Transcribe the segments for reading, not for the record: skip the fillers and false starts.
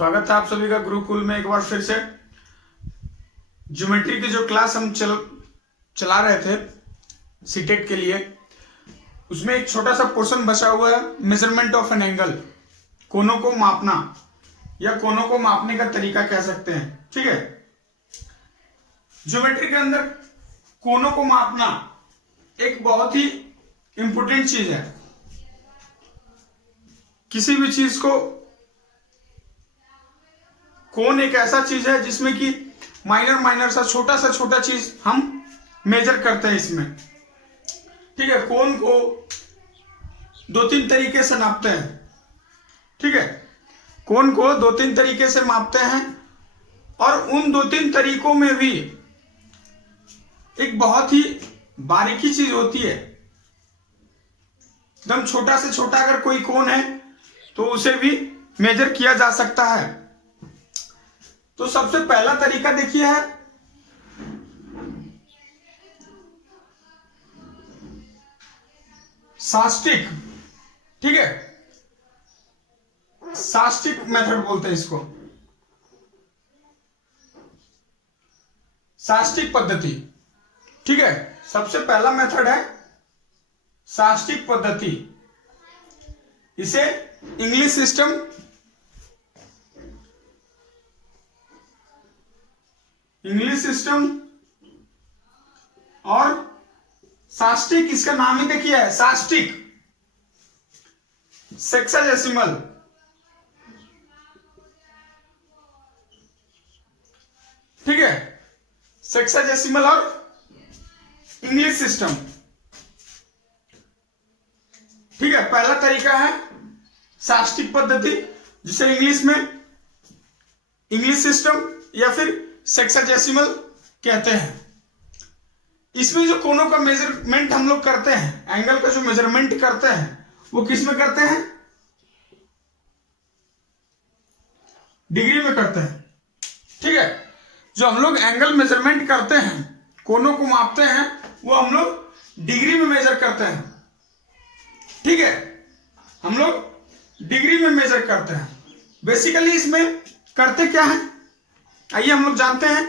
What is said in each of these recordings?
स्वागत है आप सभी का गुरुकुल में एक बार फिर से। ज्योमेट्री की जो क्लास हम चला रहे थे सीटेट के लिए, उसमें एक छोटा सा पोर्शन बचा हुआ है, मेजरमेंट ऑफ एन एंगल। कोनों को मापना या कोनों को मापने का तरीका कह सकते हैं। ठीक है, ज्योमेट्री के अंदर कोनों को मापना एक बहुत ही इंपॉर्टेंट चीज है। किसी भी चीज को कोण एक ऐसा चीज है जिसमें कि माइनर सा छोटा चीज हम मेजर करते हैं इसमें। ठीक है, कोण को दो तीन तरीके से नापते हैं। ठीक है, कोण को दो तीन तरीके से मापते हैं और उन दो तीन तरीकों में भी एक बहुत ही बारीकी चीज होती है। एकदम छोटा से छोटा अगर कोई कोण है तो उसे भी मेजर किया जा सकता है। तो सबसे पहला तरीका देखिए है सास्टिक। ठीक है, सास्टिक मेथड बोलते हैं इसको, सास्टिक पद्धति। ठीक है, सबसे पहला मेथड है सास्टिक पद्धति। इसे इंग्लिश सिस्टम और सास्टिक, इसका नाम ही देखिए है सास्टिक, सेक्साडेसिमल। ठीक है, सेक्साडेसिमल और इंग्लिश सिस्टम। ठीक है, पहला तरीका है सास्टिक पद्धति, जिसे इंग्लिश में इंग्लिश सिस्टम या फिर सेक्साडेसिमल कहते हैं। इसमें जो कोनों का मेजरमेंट हम लोग करते हैं, एंगल का जो मेजरमेंट करते हैं, वो किस में करते हैं? डिग्री में करते हैं। ठीक है, जो हम लोग एंगल मेजरमेंट करते हैं, कोनों को मापते हैं, वो हम लोग डिग्री में मेजर करते हैं। ठीक है, हम लोग डिग्री में मेजर करते हैं। बेसिकली इसमें करते क्या है, आइए हम लोग जानते हैं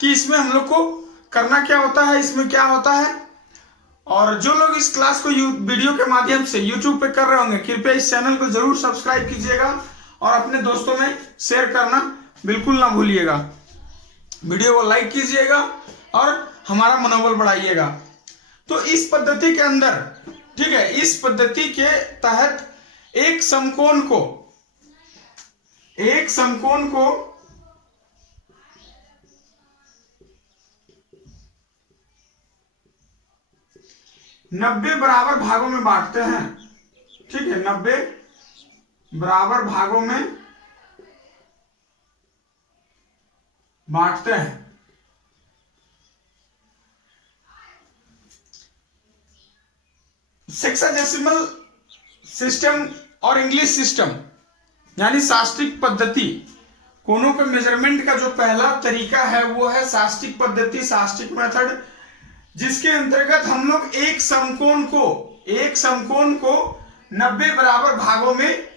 कि इसमें हम लोग को करना क्या होता है, इसमें क्या होता है। और जो लोग इस क्लास को वीडियो के माध्यम से यूट्यूब पे कर रहे होंगे, कृपया इस चैनल को जरूर सब्सक्राइब कीजिएगा और अपने दोस्तों में शेयर करना बिल्कुल ना भूलिएगा। वीडियो को लाइक कीजिएगा और हमारा मनोबल बढ़ाइएगा। तो इस पद्धति के अंदर, ठीक है, इस पद्धति के तहत एक समकोण को 90 बराबर भागों में बांटते हैं। ठीक है, 90 बराबर भागों में बांटते हैं। सेक्साडेसिमल सिस्टम और इंग्लिश सिस्टम यानी सास्टिक पद्धति, कोनों के मेजरमेंट का जो पहला तरीका है वो है सास्टिक पद्धति, सास्टिक मेथड, जिसके अंतर्गत हम लोग एक समकोण को 90 बराबर भागों में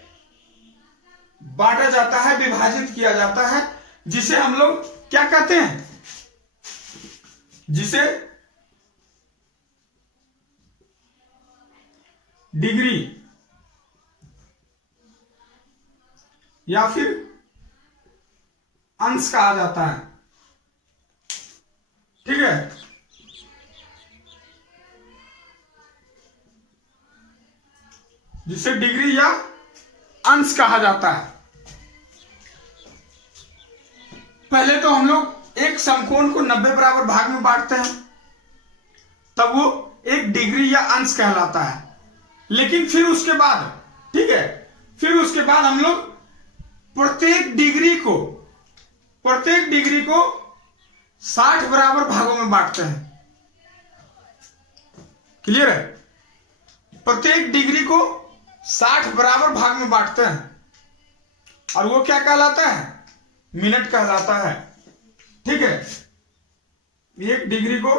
बांटा जाता है, विभाजित किया जाता है, जिसे हम लोग क्या कहते हैं? जिसे डिग्री या फिर अंश कहा जाता है। ठीक है, जिसे डिग्री या अंश कहा जाता है। पहले तो हम लोग एक समकोण को 90 बराबर भाग में बांटते हैं, तब वो एक डिग्री या अंश कहलाता है। लेकिन फिर उसके बाद, ठीक है, फिर उसके बाद हम लोग प्रत्येक डिग्री को 60 बराबर भागों में बांटते हैं। क्लियर है? प्रत्येक डिग्री को 60 बराबर भाग में बांटते हैं और वो क्या कहलाता है? मिनट कहलाता है। ठीक है, एक डिग्री को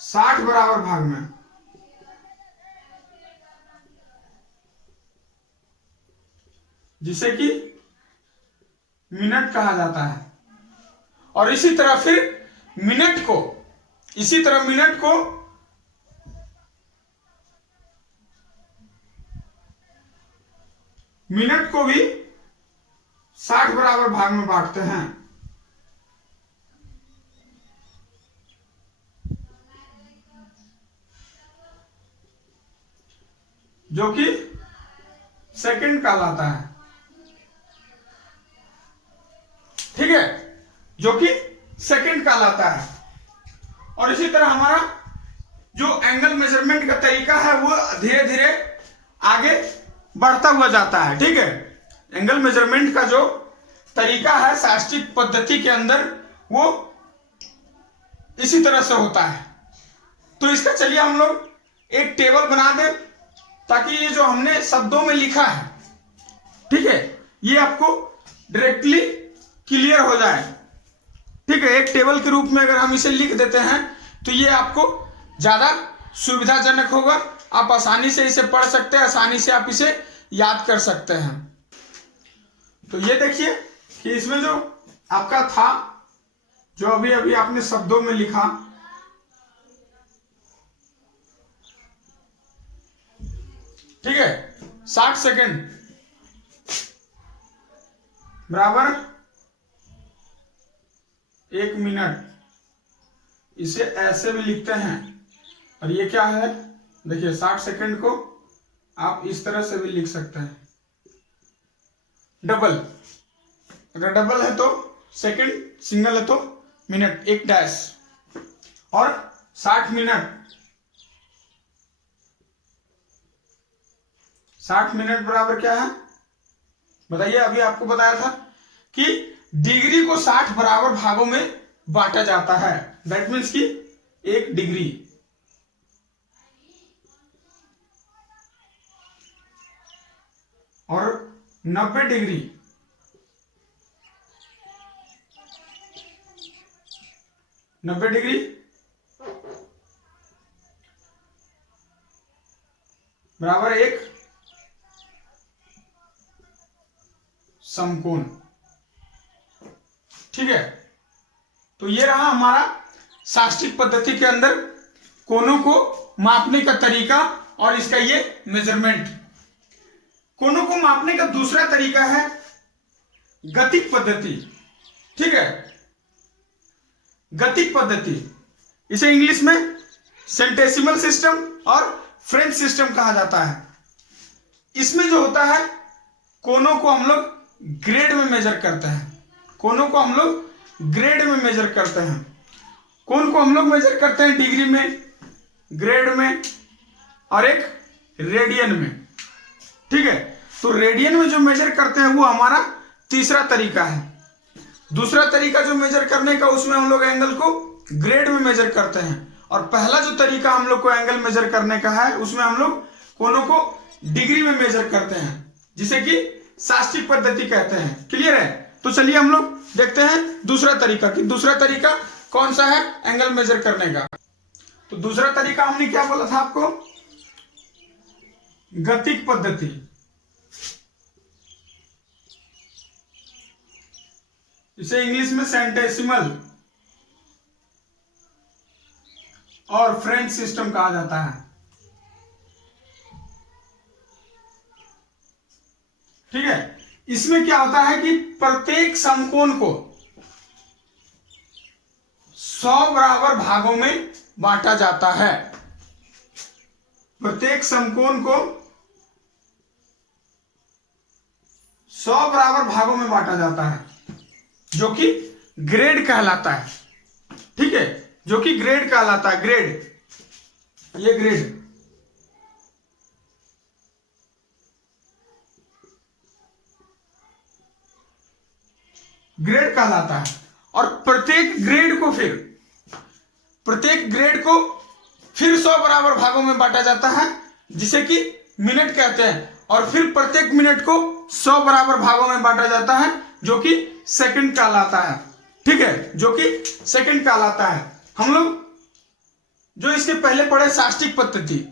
60 बराबर भाग में जिसे कि मिनट कहा जाता है। और इसी तरह फिर मिनट को भी 60 बराबर भाग में बांटते हैं, जो कि सेकंड कहलाता है। ठीक है, जो कि सेकंड कहलाता है। और इसी तरह हमारा जो एंगल मेजरमेंट का तरीका है वो धीरे धीरे आगे बढ़ता हुआ जाता है। ठीक है, एंगल मेजरमेंट का जो तरीका है शास्त्रीय पद्धति के अंदर वो इसी तरह से होता है। तो इसका चलिए हम लोग एक टेबल बना दें ताकि ये जो हमने शब्दों में लिखा है, ठीक है, ये आपको डायरेक्टली क्लियर हो जाए। ठीक है, एक टेबल के रूप में अगर हम इसे लिख देते हैं तो ये आपको ज्यादा सुविधाजनक होगा। आप आसानी से इसे पढ़ सकते हैं, आसानी से आप इसे याद कर सकते हैं। तो ये देखिए कि इसमें जो आपका था, जो अभी अभी आपने शब्दों में लिखा, ठीक है, 60 सेकंड बराबर 1 मिनट, इसे ऐसे भी लिखते हैं। और ये क्या है, देखिए 60 सेकंड को आप इस तरह से भी लिख सकते हैं, डबल। अगर डबल है तो सेकंड, सिंगल है तो मिनट, एक डैश। और 60 मिनट, 60 मिनट बराबर क्या है बताइए। अभी आपको बताया था कि डिग्री को 60 बराबर भागों में बांटा जाता है। दैट मीन्स कि 1 डिग्री और 90 डिग्री, बराबर 1 समकोण। ठीक है, तो ये रहा हमारा शास्त्रीय पद्धति के अंदर कोनों को मापने का तरीका और इसका ये मेजरमेंट। कोनों को मापने का दूसरा तरीका है गतिक पद्धति। ठीक है, गतिक पद्धति, इसे इंग्लिश में सेंटेसिमल सिस्टम और फ्रेंच सिस्टम कहा जाता है। इसमें जो होता है, कोनों को हम लोग ग्रेड में मेजर करते हैं। कोनों को हम लोग ग्रेड में मेजर करते हैं। कोन को हम लोग मेजर करते हैं डिग्री में, ग्रेड में और एक रेडियन में। ठीक है, तो रेडियन में जो मेजर करते हैं वो हमारा तीसरा तरीका है। दूसरा तरीका जो मेजर करने का, उसमें हम लोग एंगल को ग्रेड में मेजर करते हैं। और पहला जो तरीका हम लोग को एंगल मेजर करने का है, उसमें हम लोग कोनों को डिग्री में मेजर करते हैं, जिसे कि शास्त्रीय पद्धति कहते हैं। क्लियर है? तो चलिए हम लोग देखते हैं दूसरा तरीका कि दूसरा तरीका कौन सा है एंगल मेजर करने का। तो दूसरा तरीका हमने क्या बोला था आपको, गतिक पद्धति। इसे इंग्लिश में सेंटेसिमल और फ्रेंच सिस्टम कहा जाता है। ठीक है, इसमें क्या होता है कि प्रत्येक समकोण को 100 बराबर भागों में बांटा जाता है। प्रत्येक समकोण को 100 बराबर भागों में बांटा जाता है, जो कि ग्रेड कहलाता है। ठीक है, जो कि ग्रेड कहलाता है। ग्रेड, ये ग्रेड। ग्रेड कहलाता है। और प्रत्येक ग्रेड को फिर 100 बराबर भागों में बांटा जाता है, जिसे कि मिनट कहते हैं। और फिर प्रत्येक मिनट को 100 बराबर भागों में बांटा जाता है, जो कि सेकंड कहलाता है। ठीक है, जो कि सेकंड कहलाता है। हम लोग जो इसके पहले पढ़े शास्त्रीय पद्धति,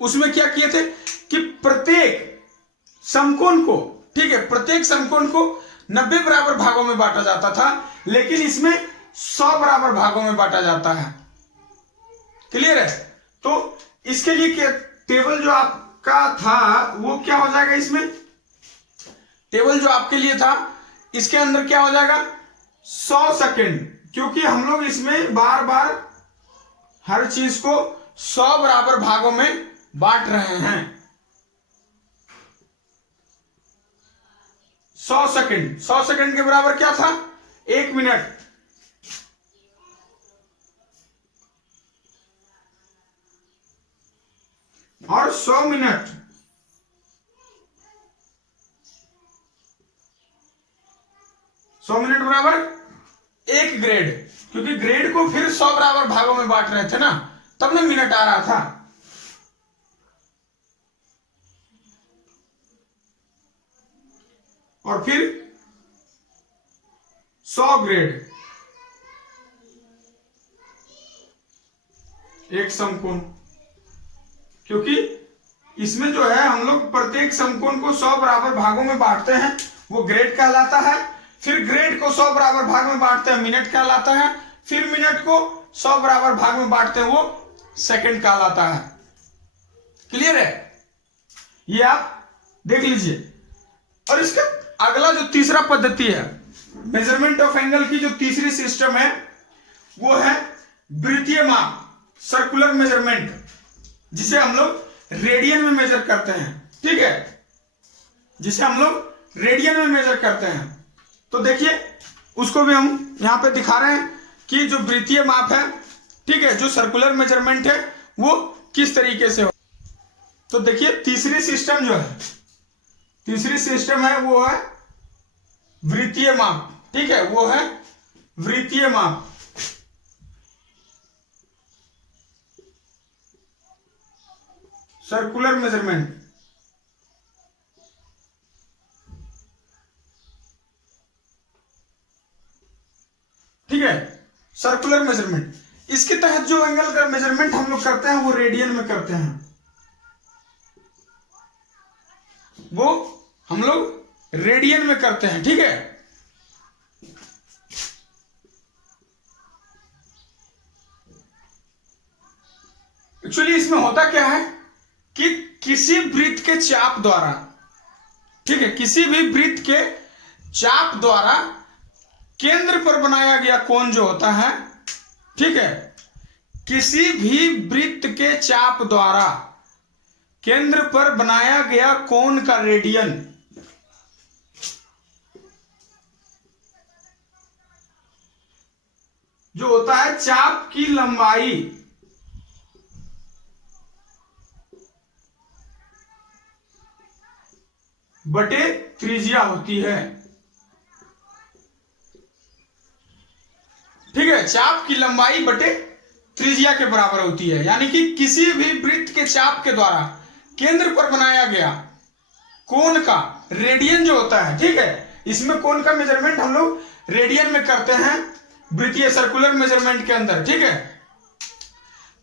उसमें क्या किए थे कि प्रत्येक समकोण को, ठीक है, प्रत्येक समकोण को 90 बराबर भागों में बांटा जाता था, लेकिन इसमें 100 बराबर भागों में बांटा जाता है। क्लियर है? तो इसके लिए टेबल जो आपका था वो क्या हो जाएगा, इसमें टेबल जो आपके लिए था इसके अंदर क्या हो जाएगा, 100 सेकेंड, क्योंकि हम लोग इसमें बार बार हर चीज को 100 बराबर भागों में बांट रहे हैं। 100 सेकेंड, 100 सेकेंड के बराबर क्या था, 1 मिनट। और 100 मिनट 100 मिनट बराबर 1 ग्रेड, क्योंकि ग्रेड को फिर 100 बराबर भागों में बांट रहे थे ना, तब ना मिनट आ रहा था। और फिर 100 ग्रेड, एक समकोण, क्योंकि इसमें जो है हम लोग प्रत्येक समकोण को 100 बराबर भागों में बांटते हैं, वो ग्रेड कहलाता है। फिर ग्रेड को 100 बराबर भाग में बांटते हैं, मिनट कहलाता है। फिर मिनट को 100 बराबर भाग में बांटते हैं, वो सेकंड कहलाता है। क्लियर है? ये आप देख लीजिए। और इसका अगला जो तीसरा पद्धति है मेजरमेंट ऑफ एंगल की, जो तीसरी सिस्टम है वो है वृत्तीय माप, सर्कुलर मेजरमेंट, जिसे हम लोग रेडियन में मेजर करते हैं। ठीक है, जिसे हम लोग रेडियन में मेजर करते हैं। तो देखिए उसको भी हम यहां पे दिखा रहे हैं कि जो वृत्तीय माप है, ठीक है, जो सर्कुलर मेजरमेंट है वो किस तरीके से हो। तो देखिए तीसरी सिस्टम जो है, तीसरी सिस्टम है वो है वृत्तीय माप। ठीक है, वो है वृत्तीय माप। Circular measurement. ठीक है, सर्कुलर मेजरमेंट, इसके तहत जो एंगल का मेजरमेंट हम लोग करते हैं वो रेडियन में करते हैं। वो हम लोग रेडियन में करते हैं। ठीक है, एक्चुअली इसमें होता क्या है कि किसी वृत्त के चाप द्वारा, ठीक है, किसी भी वृत्त के चाप द्वारा केंद्र पर बनाया गया कोण जो होता है, ठीक है, किसी भी वृत्त के चाप द्वारा केंद्र पर बनाया गया कोण का रेडियन जो होता है चाप की लंबाई बटे त्रिज्या होती है। ठीक है, चाप की लंबाई बटे त्रिज्या के बराबर होती है। यानी कि किसी भी वृत्त के चाप के द्वारा केंद्र पर बनाया गया कोण का रेडियन जो होता है, ठीक है, इसमें कोण का मेजरमेंट हम लोग रेडियन में करते हैं वृत्तीय सर्कुलर मेजरमेंट के अंदर। ठीक है,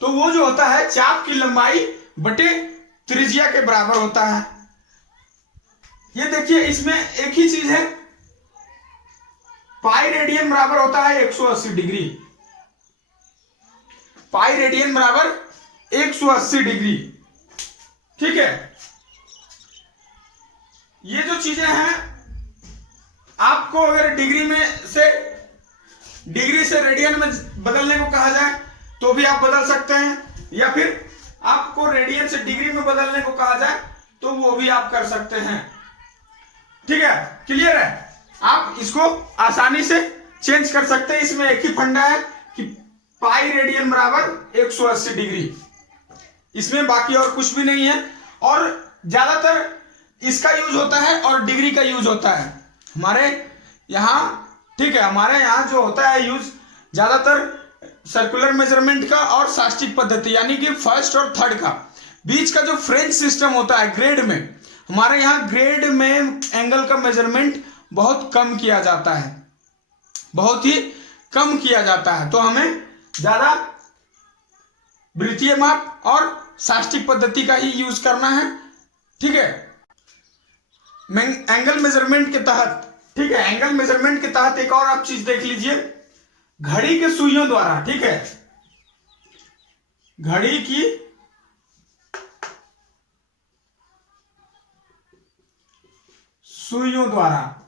तो वो जो होता है चाप की लंबाई बटे त्रिज्या के बराबर होता है। ये देखिए इसमें एक ही चीज है, पाई रेडियन बराबर होता है 180 डिग्री। पाई रेडियन बराबर 180 डिग्री। ठीक है, ये जो चीजें हैं आपको अगर डिग्री से रेडियन में बदलने को कहा जाए तो भी आप बदल सकते हैं, या फिर आपको रेडियन से डिग्री में बदलने को कहा जाए तो वो भी आप कर सकते हैं। ठीक है, क्लियर है? आप इसको आसानी से चेंज कर सकते हैं। इसमें एक ही फंडा है कि पाई रेडियन बराबर 180 डिग्री, इसमें बाकी और कुछ भी नहीं है। और ज्यादातर इसका यूज होता है और डिग्री का यूज होता है हमारे यहाँ। ठीक है, हमारे यहाँ जो होता है यूज ज्यादातर सर्कुलर मेजरमेंट का और साष्टिक पद्धति यानी कि फर्स्ट और थर्ड का। बीच का जो फ्रेंच सिस्टम होता है ग्रेड में, हमारे यहाँ ग्रेड में एंगल का मेजरमेंट बहुत कम किया जाता है, बहुत ही कम किया जाता है। तो हमें ज्यादा वृत्तीय माप और साष्टिक पद्धति का ही यूज करना है। ठीक है, एंगल मेजरमेंट के तहत, ठीक है, एंगल मेजरमेंट के तहत एक और आप चीज देख लीजिए, घड़ी के सुइयों द्वारा, ठीक है, घड़ी की सुइयों द्वारा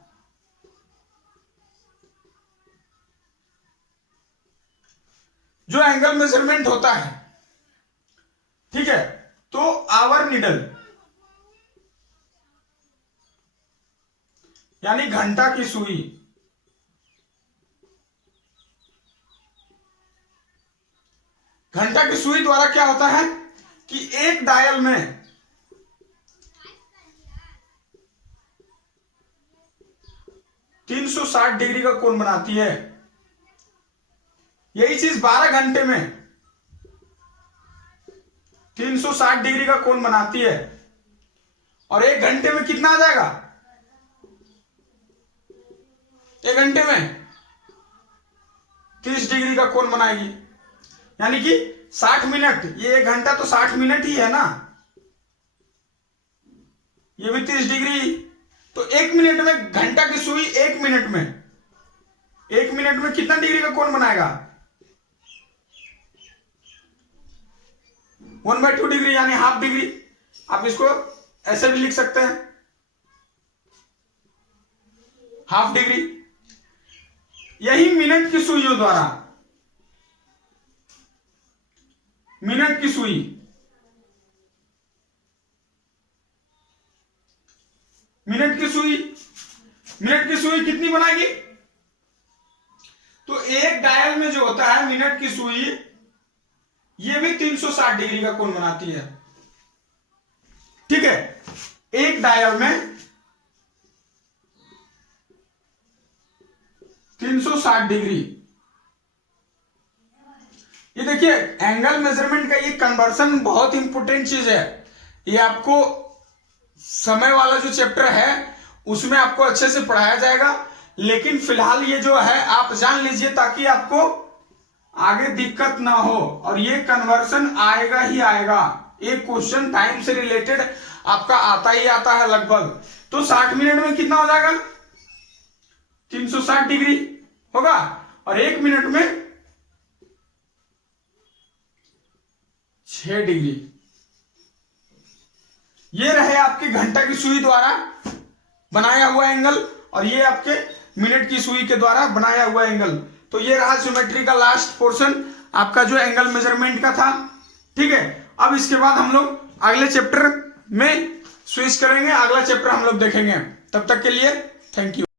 जो एंगल मेजरमेंट होता है, ठीक है, तो आवर नीडल यानी घंटा की सुई, घंटा की सुई द्वारा क्या होता है कि एक डायल में 360 डिग्री का कोण बनाती है। यही चीज 12 घंटे में 360 डिग्री का कोण बनाती है, और एक घंटे में कितना आ जाएगा, एक घंटे में 30 डिग्री का कोण बनाएगी, यानी कि 60 मिनट, ये एक घंटा तो 60 मिनट ही है ना, ये भी 30 डिग्री, तो एक मिनट में घंटा की सुई एक मिनट में कितना डिग्री का कोण बनाएगा, 1/2 डिग्री यानी हाफ डिग्री। आप इसको ऐसे भी लिख सकते हैं, हाफ डिग्री। यही मिनट की सुइयों द्वारा, मिनट की सुई, मिनट की सुई कितनी बनाएगी, तो एक डायल में जो होता है मिनट की सुई, ये भी 360 डिग्री का कोण बनाती है, ठीक है, एक डायल में 360 डिग्री। ये देखिए एंगल मेजरमेंट का ये कन्वर्सन बहुत इंपॉर्टेंट चीज है, ये आपको समय वाला जो चैप्टर है उसमें आपको अच्छे से पढ़ाया जाएगा, लेकिन फिलहाल ये जो है आप जान लीजिए ताकि आपको आगे दिक्कत ना हो, और ये कन्वर्सन आएगा ही आएगा, एक क्वेश्चन टाइम से रिलेटेड आपका आता ही आता है लगभग। तो 60 मिनट में कितना हो जाएगा, 360 डिग्री होगा, और एक मिनट में 6 डिग्री। ये रहे आपके घंटा की सुई द्वारा बनाया हुआ एंगल, और ये आपके मिनट की सुई के द्वारा बनाया हुआ एंगल। तो ये रहा ज्योमेट्री का लास्ट पोर्शन आपका जो एंगल मेजरमेंट का था, ठीक है। अब इसके बाद हम लोग अगले चैप्टर में स्विच करेंगे, अगला चैप्टर हम लोग देखेंगे। तब तक के लिए थैंक यू।